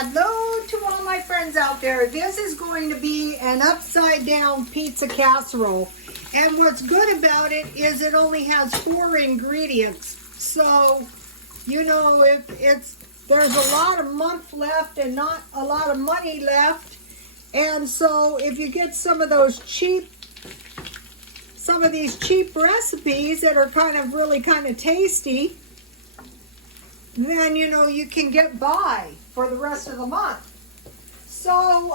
Hello to all my friends out there. This is going to be an upside down pizza casserole. And what's good about it is it only has 4 ingredients. So, you know, there's a lot of month left and not a lot of money left. And so if you get some of these cheap recipes that are really kind of tasty, then, you know, you can get by for the rest of the month. So,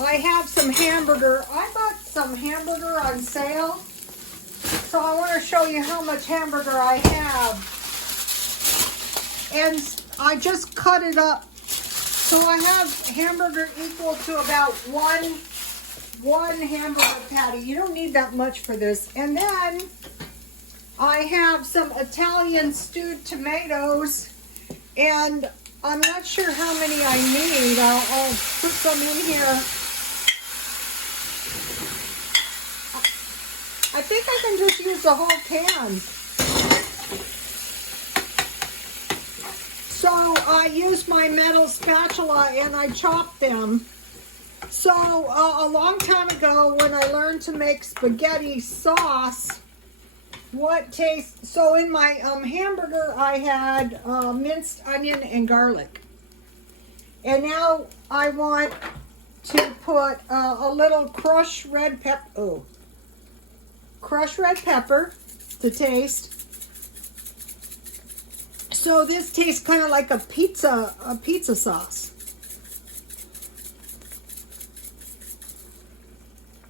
I have some hamburger. I bought some hamburger on sale. So I want to show you how much hamburger I have. And I just cut it up. So I have hamburger equal to about one hamburger patty. You don't need that much for this. And then I have some Italian stewed tomatoes, and I'm not sure how many I need. I'll put some in here. I think I can just use the whole can. So I used my metal spatula and I chopped them. So a long time ago when I learned to make spaghetti sauce, so in my hamburger I had minced onion and garlic. And now I want to put a little crushed red pepper to taste. So this tastes kind of like a pizza sauce.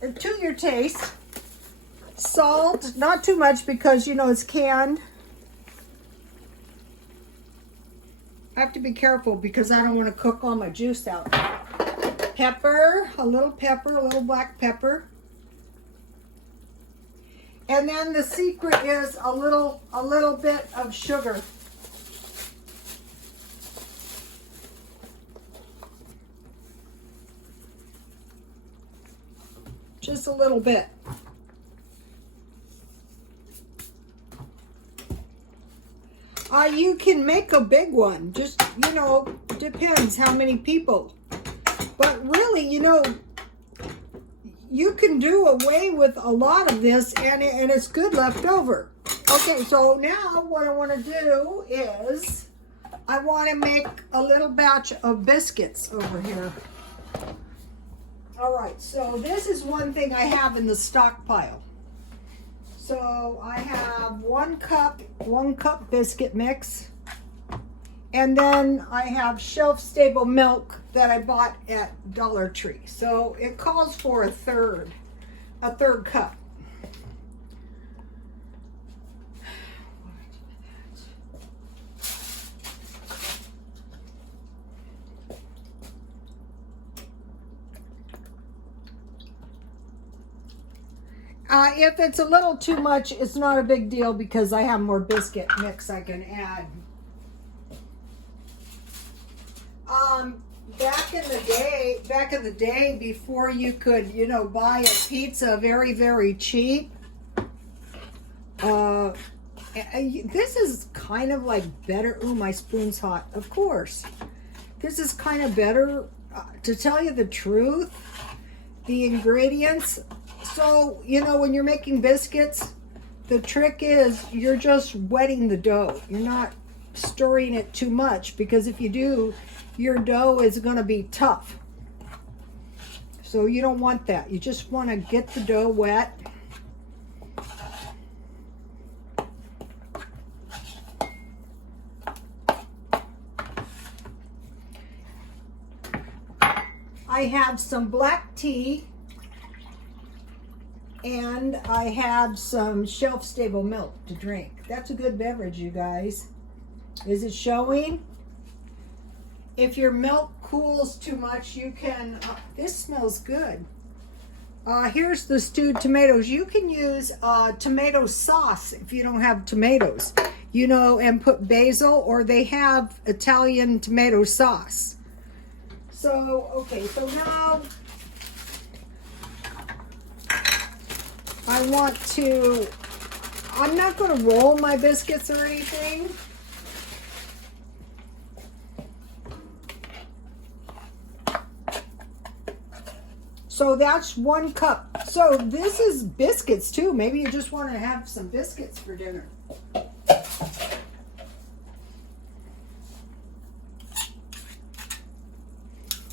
And to your taste. Salt, not too much because, you know, it's canned. I have to be careful because I don't want to cook all my juice out. Pepper, a little black pepper. And then the secret is a little bit of sugar. Just a little bit. You can make a big one. Just, you know, depends how many people. But really, you know, you can do away with a lot of this and it's good left over. Okay, so now what I want to do is I want to make a little batch of biscuits over here. All right, so this is one thing I have in the stockpile. So I have one cup biscuit mix, and then I have shelf-stable milk that I bought at Dollar Tree. So it calls for a third cup. If it's a little too much, it's not a big deal because I have more biscuit mix I can add. Back in the day, before you could, you know, buy a pizza very, very cheap, this is kind of like better. Ooh, my spoon's hot. Of course. This is kind of better. To tell you the truth, the ingredients. So, you know, when you're making biscuits, the trick is you're just wetting the dough. You're not stirring it too much because if you do, your dough is going to be tough. So you don't want that. You just want to get the dough wet. I have some black tea. And I have some shelf-stable milk to drink. That's a good beverage, you guys. Is it showing? If your milk cools too much, you can... this smells good. Here's the stewed tomatoes. You can use tomato sauce if you don't have tomatoes. You know, and put basil, or they have Italian tomato sauce. So, okay, so now... I'm not going to roll my biscuits or anything. So that's 1 cup. So this is biscuits too. Maybe you just want to have some biscuits for dinner.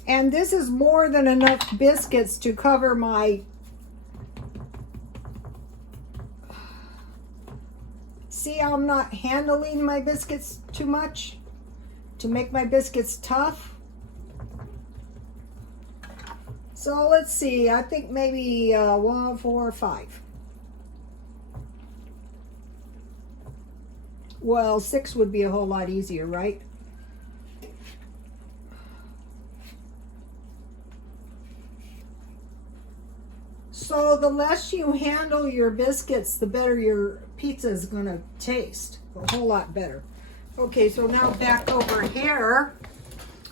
And this is more than enough biscuits to cover my... See how I'm not handling my biscuits too much to make my biscuits tough? So let's see, I think maybe 1, 4, 5. Well, 6 would be a whole lot easier, right? So the less you handle your biscuits, the better your pizza is going to taste. A whole lot better. Okay, so now back over here.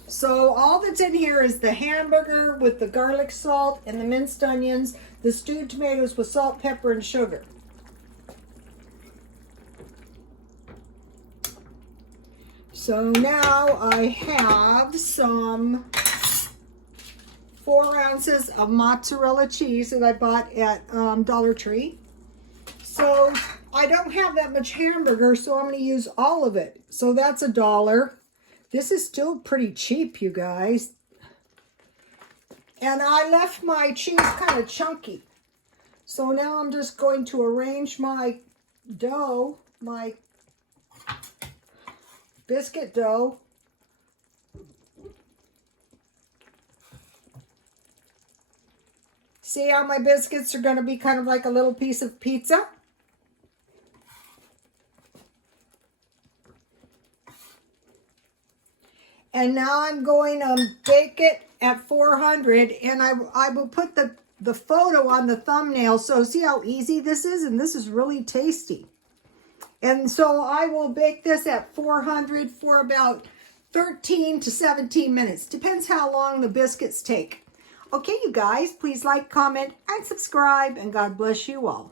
So all that's in here is the hamburger with the garlic salt and the minced onions, the stewed tomatoes with salt, pepper, and sugar. So now I have some 4 ounces of mozzarella cheese that I bought at Dollar Tree. So I don't have that much hamburger, so I'm going to use all of it. So that's $1. This is still pretty cheap, you guys. And I left my cheese kind of chunky. So now I'm just going to arrange my dough, my biscuit dough. See how my biscuits are going to be kind of like a little piece of pizza? And now I'm going to bake it at 400, and I will put the photo on the thumbnail. So see how easy this is? And this is really tasty. And so I will bake this at 400 for about 13 to 17 minutes. Depends how long the biscuits take. Okay, you guys, please like, comment, and subscribe, and God bless you all.